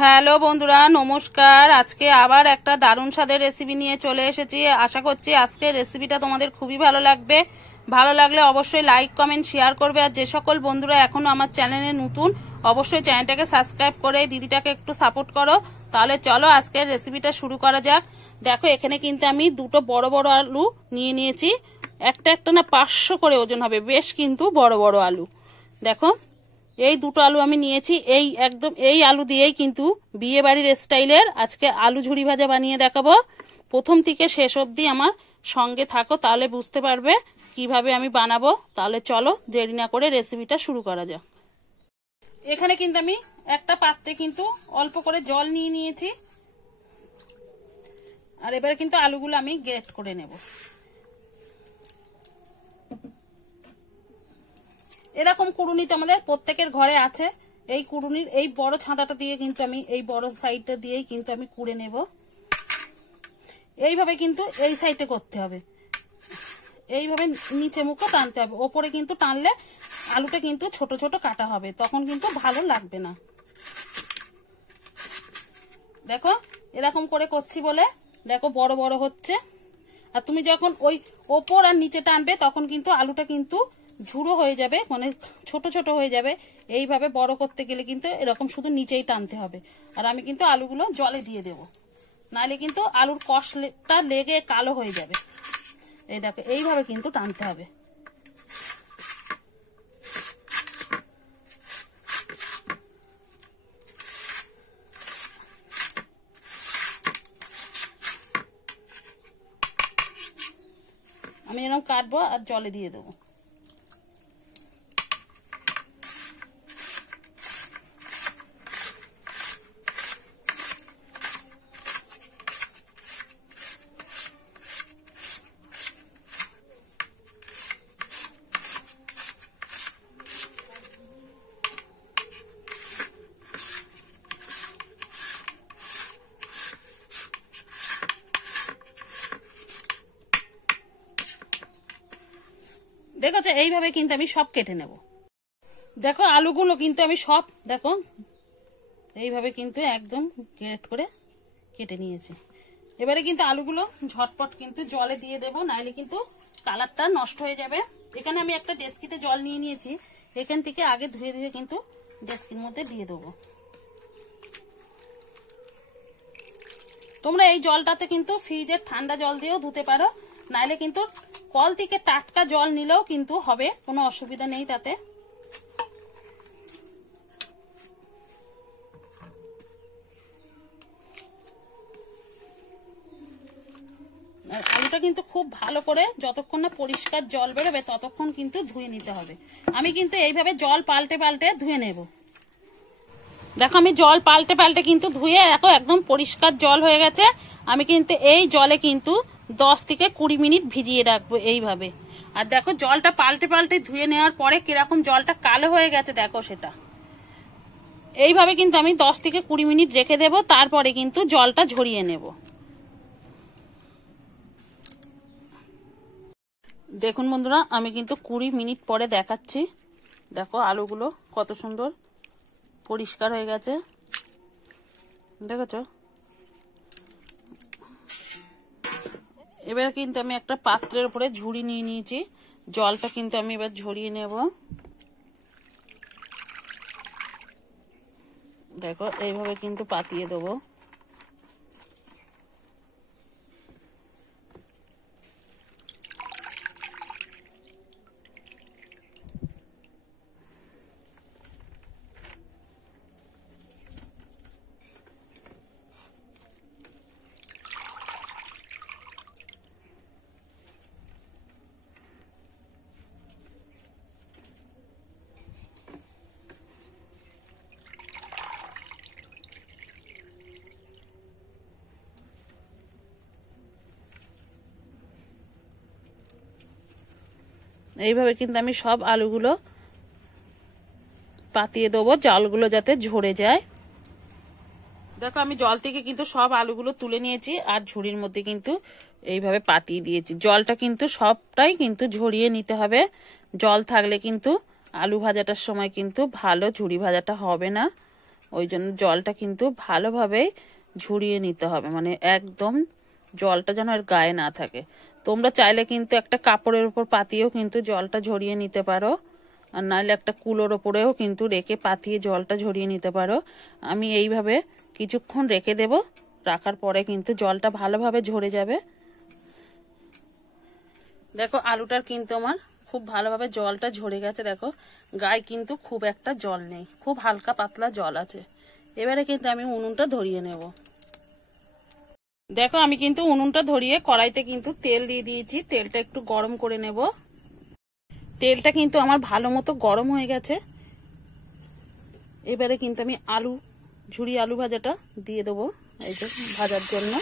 Hello বন্ধুরা, নমস্কার। আজকে আবার একটা দারুণ স্বাদের রেসিপি নিয়ে চলে এসেছি। আশা করছি আজকের রেসিপিটা তোমাদের খুবই ভালো লাগবে। ভালো লাগলে অবশ্যই লাইক কমেন্ট শেয়ার করবে। আর যে সকল বন্ধুরা এখনো আমার চ্যানেলে নতুন, অবশ্যই চ্যানেলটাকে সাবস্ক্রাইব করে দিদিটাকে একটু সাপোর্ট করো। তাহলে চলো আজকের রেসিপিটা শুরু করা যাক। দেখো, এখানে কিন্তু আমি দুটো বড় বড় আলু নিয়ে নিয়েছি। একটা একটা না 500 করে ওজন হবে, বেশ কিন্তু বড় বড় আলু। দেখো, এই দুটো আলু আমি নিয়েছি। এই আলু দিয়েই কিন্তু বিয়ে বাড়ির স্টাইলের আজকে আলু ঝুরি ভাজা বানিয়ে দেখাবো। প্রথম থেকে শেষ অবধি আমার সঙ্গে থাকো, তাহলে বুঝতে পারবে কিভাবে আমি বানাবো। তাহলে চলো দেরি না করে রেসিপিটা শুরু করা যাক। এখানে কিন্তু আমি একটা পাত্রে কিন্তু অল্প করে জল নিয়ে নিয়েছি। আর এবারে কিন্তু আলুগুলো আমি গ্রেট করে নেব। এরকম কুড়ুনি তো আমাদের প্রত্যেকের ঘরে আছে। এই কুড়ুনির এই বড় ছাঁদাটা দিয়ে কিন্তু আমি এই বড় সাইডটা দিয়েই কিন্তু আমি কুড়ে নেব। এইভাবে কিন্তু এই সাইডে করতে হবে, এইভাবে নিচে মুখও টানতে হবে। ওপরে কিন্তু টানলে আলুটা কিন্তু ছোট ছোট কাটা হবে, তখন কিন্তু ভালো লাগবে না। দেখো, এরকম করে করছি বলে দেখো বড় বড় হচ্ছে। আর তুমি যখন ওই ওপর আর নিচে টানবে তখন কিন্তু আলুটা কিন্তু ঝুড়ো হয়ে যাবে, মানে ছোট ছোট হয়ে যাবে। এইভাবে বড় করতে গেলে কিন্তু এরকম শুধু নিচেই টানতে হবে। আর আমি কিন্তু আলুগুলো জলে দিয়ে দেব, নাহলে কিন্তু আলুর কষটা লেগে কালো হয়ে যাবে। এই দেখো, এইভাবে কিন্তু টানতে হবে। আমি এরকম কাটবো আর জলে দিয়ে দেবো। দেখো, এইভাবে কিন্তু আমি সব কেটে নেব। দেখো, আলুগুলো কিন্তু আমি সব দেখো এইভাবে কিন্তু একদম গ্রেট করে কেটে নিয়েছি। এবারে কিন্তু আলুগুলো ঝটপট কিন্তু জলে দিয়ে দেবো, নাহলে কিন্তু কালারটা নষ্ট হয়ে যাবে। এখানে আমি একটা ডেস্কিতে জল নিয়ে নিয়েছি, এখান থেকে আগে ধুয়ে ধুয়ে কিন্তু ডেস্কির মধ্যে দিয়ে দেবো। তোমরা এই জলটাতে কিন্তু ফ্রিজের ঠান্ডা জল দিয়েও ধুতে পারো, নাইলে কিন্তু কল থেকে টাটকা জল নিলেও কিন্তু হবে, কোনো অসুবিধা নেই তাতে। আলুটা কিন্তু খুব ভালো করে যতক্ষণ না পরিষ্কার জল বেরোবে ততক্ষণ কিন্তু ধুয়ে নিতে হবে। আমি কিন্তু এইভাবে জল পাল্টে পাল্টে ধুয়ে নেব। দেখো, আমি জল পাল্টে পাল্টে কিন্তু ধুয়ে দেখো একদম পরিষ্কার জল হয়ে গেছে। আমি কিন্তু এই জলে কিন্তু 10 থেকে 20 মিনিট ভিজিয়ে রাখবো এইভাবে। আর দেখো, জলটা পাল্টে পাল্টে ধুয়ে নেওয়ার পরে কিরকম জলটা কালো হয়ে গেছে দেখো সেটা। এইভাবে কিন্তু আমি 10 থেকে 20 মিনিট রেখে দেব, তারপরে কিন্তু জলটা ঝরিয়ে নেব। দেখুন বন্ধুরা, আমি কিন্তু 20 মিনিট পরে দেখাচ্ছি। দেখো, আলুগুলো কত সুন্দর পরিষ্কার হয়ে গেছে, দেখেছো? এবার কিন্তু আমি একটা পাত্রের উপরে ঝুড়ি নিয়ে নিয়েছি, জলটা কিন্তু আমি এবার ঝরিয়ে নেব। দেখো, এইভাবে কিন্তু পাতিয়ে দেবো। এইভাবে কিন্তু আমি সব আলুগুলো পাতিয়ে দেবো, জলগুলো যাতে ঝরে যায়। দেখো, আমি জল থেকে কিন্তু সব আলুগুলো তুলে নিয়েছি আর ঝুড়ির মধ্যে কিন্তু এইভাবে পাতিয়ে দিয়েছি। জলটা কিন্তু সবটাই কিন্তু ঝরিয়ে নিতে হবে, জল থাকলে কিন্তু আলু ভাজাটার সময় কিন্তু ভালো ঝুড়ি ভাজাটা হবে না। ওই জন্য জলটা কিন্তু ভালোভাবে ঝরিয়ে নিতে হবে, মানে একদম জলটা যেন আর গায়ে না থাকে। তোমরা চাইলে কিন্তু একটা কাপড়ের উপর পাতিয়েও কিন্তু জলটা ঝরিয়ে নিতে পারো, আর নাহলে একটা কুলোর ওপরেও কিন্তু রেখে পাতিয়ে জলটা ঝরিয়ে নিতে পারো। আমি এইভাবে কিছুক্ষণ রেখে দেব, রাখার পরে কিন্তু জলটা ভালোভাবে ঝরে যাবে। দেখো আলুটার কিন্তু আমার খুব ভালোভাবে জলটা ঝরে গেছে, দেখো গায়ে কিন্তু খুব একটা জল নেই, খুব হালকা পাতলা জল আছে। এবারে কিন্তু আমি উনুনটা ধরিয়ে নেব। দেখো আমি কিন্তু উনুনটা ধরিয়ে কড়াইতে কিন্তু তেল দিয়ে দিয়েছি, তেলটা একটু গরম করে নেব। তেলটা কিন্তু আমার ভালো মতো গরম হয়ে গেছে। এবারে কিন্তু আমি ঝুরি আলু ভাজাটা দিয়ে দেবো এই যে ভাজার জন্য।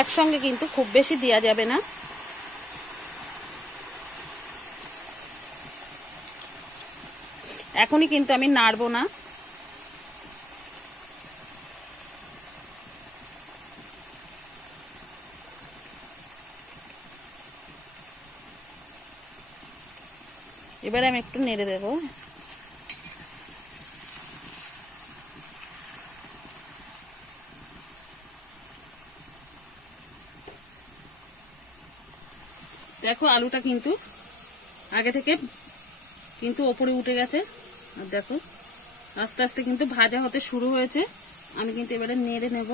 একসঙ্গে কিন্তু খুব বেশি দেওয়া যাবে না। এখনই কিন্তু আমি নাড়বো না। এবারে আমি একটু নেড়ে দেবো। দেখো আলুটা কিন্তু আগে থেকে কিন্তু ওপরে উঠে গেছে, আর দেখো আস্তে আস্তে কিন্তু ভাজা হতে শুরু হয়েছে। আমি কিন্তু এবারে নেড়ে নেব।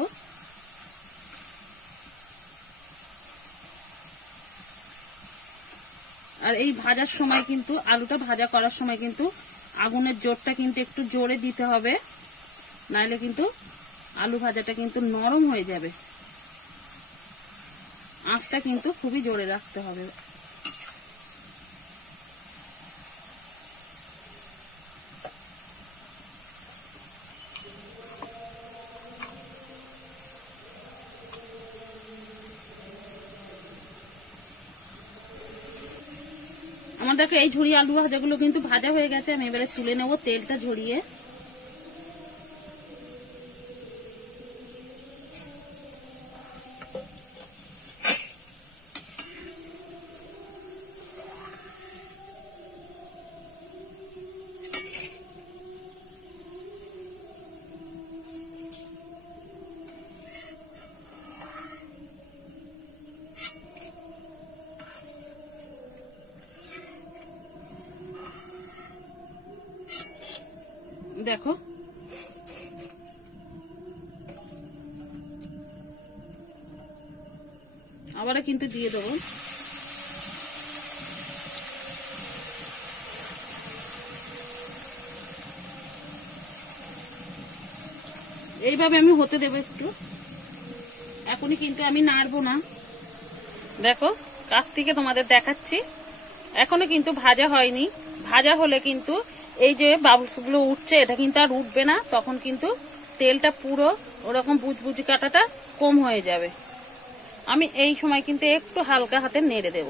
আর এই ভাজার সময় কিন্তু আলুটা ভাজা করার সময় কিন্তু আগুনের জোরটা কিন্তু একটু জোরে দিতে হবে, নাইলে কিন্তু আলু ভাজাটা কিন্তু নরম হয়ে যাবে। আঁচটা কিন্তু খুবই জোরে রাখতে হবে। আমার দেখো এই ঝুরি আলু ভাজাগুলো কিন্তু ভাজা হয়ে গেছে। আমি এবারে তুলে নেব তেলটা ঝরিয়ে। দেখো আবার কিন্তু দিয়ে দেবো। এইভাবে আমি হতে দেবো একটু, এখনই কিন্তু আমি নাড়বো না। দেখো কাছ থেকে তোমাদের দেখাচ্ছি, এখনো কিন্তু ভাজা হয়নি। ভাজা হলে কিন্তু এই যে বাবলস গুলো উঠছে এটা কিন্তু আর উঠবে না, তখন কিন্তু তেলটা পুরো ওরকম বুজবুজি কাটাটা কম হয়ে যাবে। আমি এই সময় কিন্তু একটু হালকা হাতে নেড়ে দেব।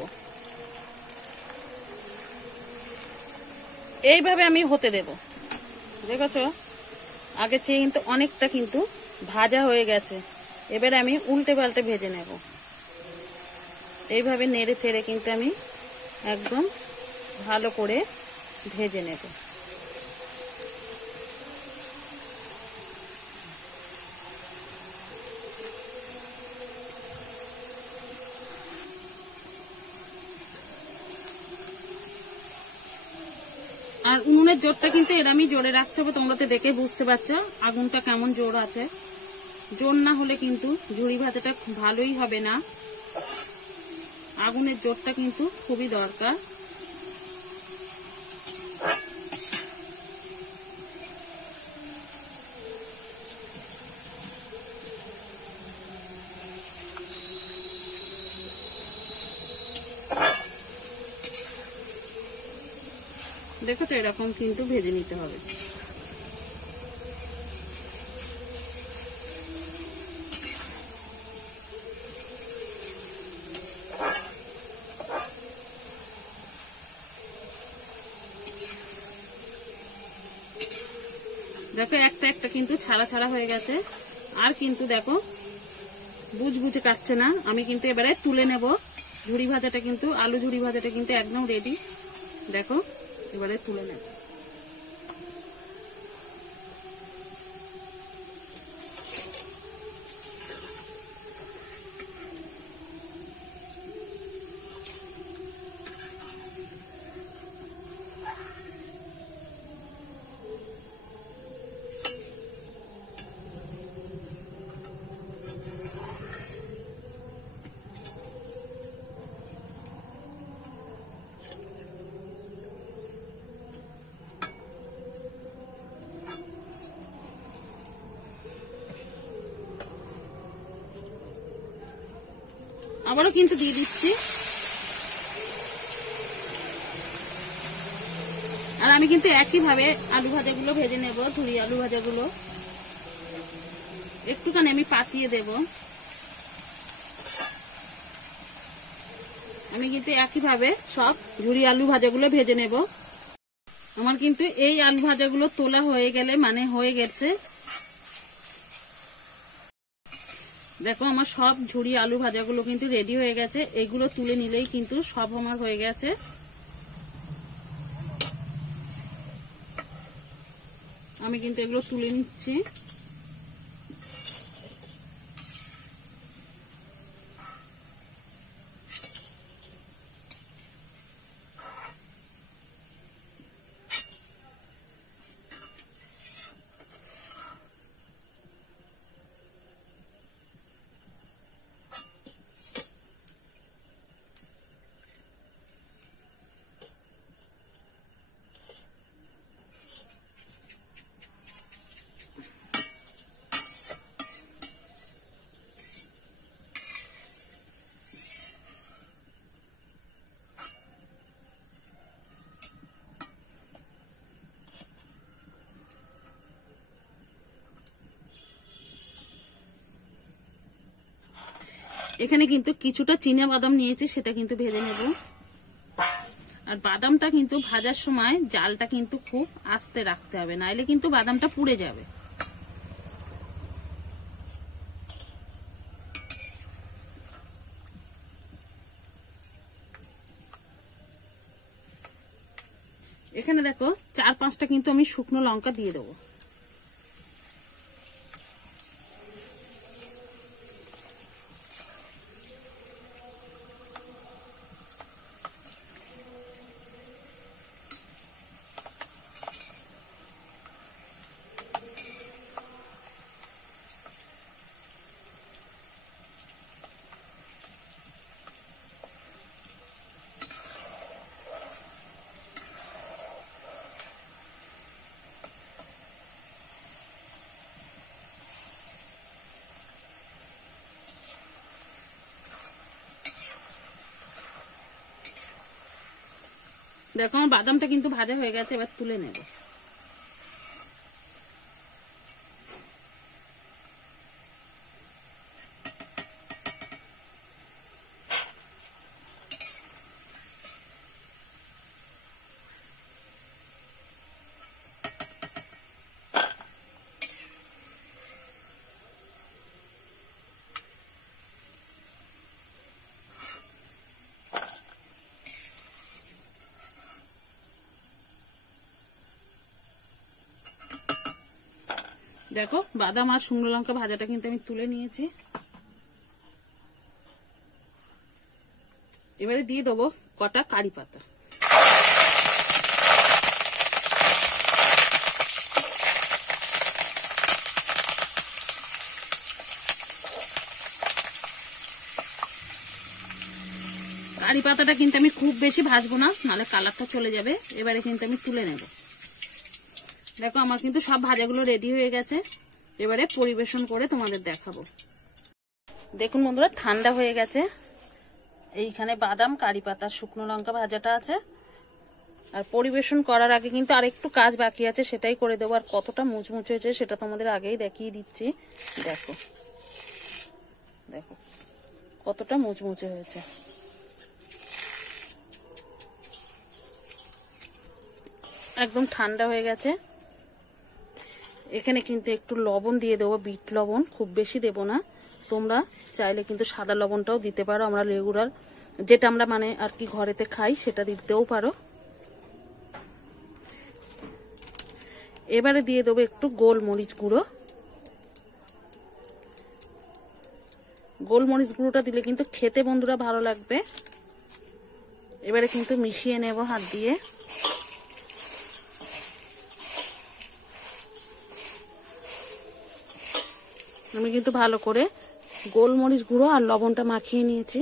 এইভাবে আমি হতে দেব। দেখেছো আগের চেয়ে কিন্তু অনেকটা কিন্তু ভাজা হয়ে গেছে। এবারে আমি উল্টে পাল্টে ভেজে নেব। এইভাবে নেড়ে চেড়ে কিন্তু আমি একদম ভালো করে ভেজে নেব। আর উনুনের জোরটা কিন্তু এরমই জোরে রাখতে হবে। তোমরা তো দেখে বুঝতে পারছো আগুনটা কেমন জোর আছে। জোর না হলে কিন্তু ঝুরি ভাজাটা ভালোই হবে না। আগুনের জোরটা কিন্তু খুবই দরকার। দেখো তো এরকম কিন্তু ভেজে নিতে হবে। দেখো একটা একটা কিন্তু ছাড়া ছাড়া হয়ে গেছে, আর কিন্তু দেখো বুঝবুঝে কাটছে না। আমি কিন্তু এবারে তুলে নেব। ঝুরি ভাজাটা কিন্তু আলু ঝুরি ভাজাটা কিন্তু একদম রেডি। দেখো এবারে তুলে নেব। আবারও কিন্তু দিয়ে দিচ্ছি। আর আমি কিন্তু একইভাবে আলু ভাজাগুলো ভেজে নেব। ঝুরি আলু ভাজাগুলো একটুখানি আমি পাতিয়ে দেব। আমি কিন্তু একইভাবে সব ঝুরি আলু ভাজাগুলো ভেজে নেব। আমার কিন্তু এই আলু ভাজাগুলো তোলা হয়ে গেলে মানে হয়ে গেছে। দেখো আমার সব ঝুরি আলু ভাজাগুলো কিন্তু রেডি হয়ে গেছে। এগুলো তুলে নিলেই কিন্তু সব আমার হয়ে গেছে। আমি কিন্তু এগুলো তুলে নিচ্ছি। এখানে কিন্তু কিছুটা চীনা বাদাম নিয়েছি, সেটা কিন্তু ভেজে নেব। আর বাদামটা কিন্তু ভাজার সময় জালটা কিন্তু খুব আস্তে রাখতে হবে, নাইলে কিন্তু বাদামটা পুড়ে যাবে। এখানে দেখো 4-5টা কিন্তু আমি শুকনো লঙ্কা দিয়ে দেবো। দেখো আমার বাদামটা কিন্তু ভাজা হয়ে গেছে, এবার তুলে নেব। দেখো বাদাম আর শুকনো লঙ্কা ভাজাটা কিন্তু আমি তুলে নিয়েছি। এবারে দিয়ে দেবো কটা কারি পাতা। কারি পাতাটা কিন্তু আমি খুব বেশি ভাজবো না, নাহলে কালারটা চলে যাবে। এবারে কিন্তু আমি তুলে নেব। দেখো আমার কিন্তু সব ভাজাগুলো রেডি হয়ে গেছে। এবারে পরিবেশন করে তোমাদের দেখাবো। দেখুন বন্ধুরা, ঠান্ডা হয়ে গেছে। এইখানে বাদাম, কারি পাতা, শুকনো লঙ্কা ভাজাটা আছে। আর পরিবেশন করার আগে কিন্তু আরেকটু কাজ বাকি আছে, সেটাই করে দেবো। আর কতটা মুচমুচে হয়েছে সেটা তোমাদের আগেই দেখিয়ে দিচ্ছি। দেখো দেখো কতটা মুচমুচে হয়েছে। একদম ঠান্ডা হয়ে গেছে। এখানে কিন্তু একটু লবণ দিয়ে দেবো, বিট লবণ, খুব বেশি দেব না। তোমরা চাইলে কিন্তু সাদা লবণটাও দিতে পারো। আমরা রেগুলার যেটা আমরা মানে আর কি ঘরেতে খাই সেটা দিতেও পারো। এবারে দিয়ে দেবো একটু গোলমরিচ গুঁড়ো। গোলমরিচ গুঁড়োটা দিলে কিন্তু খেতে বন্ধুরা ভালো লাগবে। এবারে কিন্তু মিশিয়ে নেব হাত দিয়ে। আমি কিন্তু ভালো করে গোলমরিচ গুঁড়ো আর লবণটা মাখিয়ে নিয়েছি।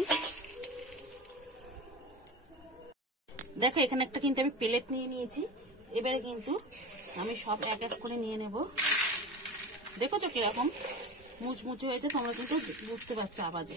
দেখো এখানে একটা কিন্তু আমি প্লেট নিয়ে নিয়েছি। এবারে কিন্তু আমি সব এক এক করে নিয়ে নেব। দেখো তো কিরকম মুচমুচে হয়েছে, তোমরা কিন্তু বুঝতে পারছো আওয়াজে।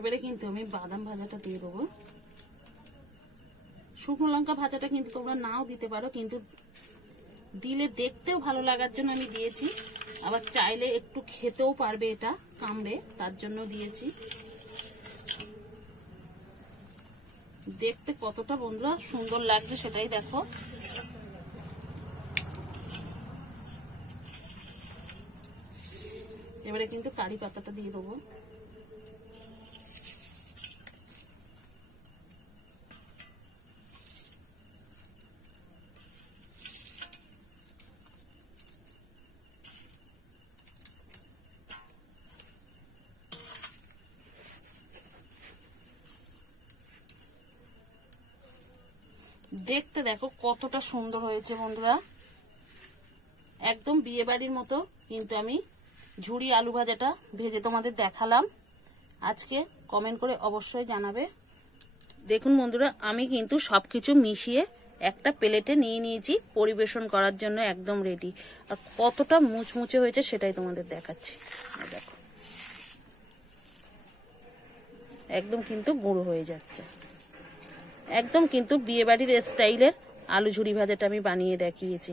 এবারে কিন্তু আমি বাদাম ভাজাটা দিয়ে দেবো। শুকনো লঙ্কা ভাজাটা কিন্তু তোমরা নাও দিতে পারো, কিন্তু দিলে দেখতেও ভালো লাগার জন্য আমি দিয়েছি। আবার চাইলে একটু খেতেও পারবে এটা কামড়ে, তার জন্য দিয়েছি। দেখতে কতটা বন্ধুরা সুন্দর লাগছে সেটাই দেখো। এবারে কিন্তু কারি পাতাটা দিয়ে দেবো। দেখতে দেখো কতটা সুন্দর হয়েছে বন্ধুরা, একদম বিয়ে বাড়ির মতো। কিন্তু আমি ঝুড়ি আলু ভাজাটা ভেজে তোমাদের দেখালাম আজকে, কমেন্ট করে অবশ্যই জানাবে। দেখুন বন্ধুরা, আমি কিন্তু সবকিছু মিশিয়ে একটা প্লেটে নিয়ে নিয়েছি, পরিবেশন করার জন্য একদম রেডি। আর কতটা মুচমুচে হয়েছে সেটাই তোমাদের দেখাচ্ছি। দেখো একদম কিন্তু গুঁড়ো হয়ে যাচ্ছে, একদম কিন্তু বিয়ে বাড়ির স্টাইলের আলু ঝুড়ি ভাজাটা আমি বানিয়ে দেখিয়েছি।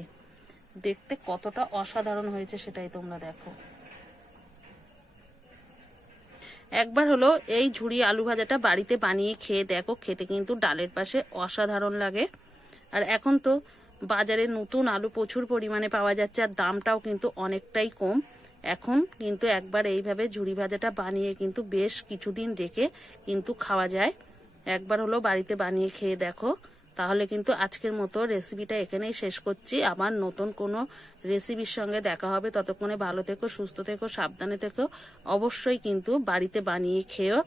দেখতে কতটা অসাধারণ হয়েছে সেটাই তোমরা দেখো। একবার হলো এই ঝুড়ি আলু ভাজাটা বাড়িতে বানিয়ে খেয়ে দেখো, খেতে কিন্তু ডালের পাশে অসাধারণ লাগে। আর এখন তো বাজারে নতুন আলু প্রচুর পরিমাণে পাওয়া যাচ্ছে, আর দামটাও কিন্তু অনেকটাই কম। এখন কিন্তু একবার এইভাবে ঝুড়ি ভাজাটা বানিয়ে কিন্তু বেশ কিছুদিন রেখে কিন্তু খাওয়া যায়। একবার হলো বাড়িতে বানিয়ে খেয়ে দেখো। তাহলে কিন্তু আজকের মতো রেসিপিটা এখানেই শেষ করছি। আবার নতুন কোনো রেসিপির সঙ্গে দেখা হবে। ততক্ষণে ভালো থেকো, সুস্থ থেকো, সাবধানে থেকো। অবশ্যই কিন্তু বাড়িতে বানিয়ে খেয়েও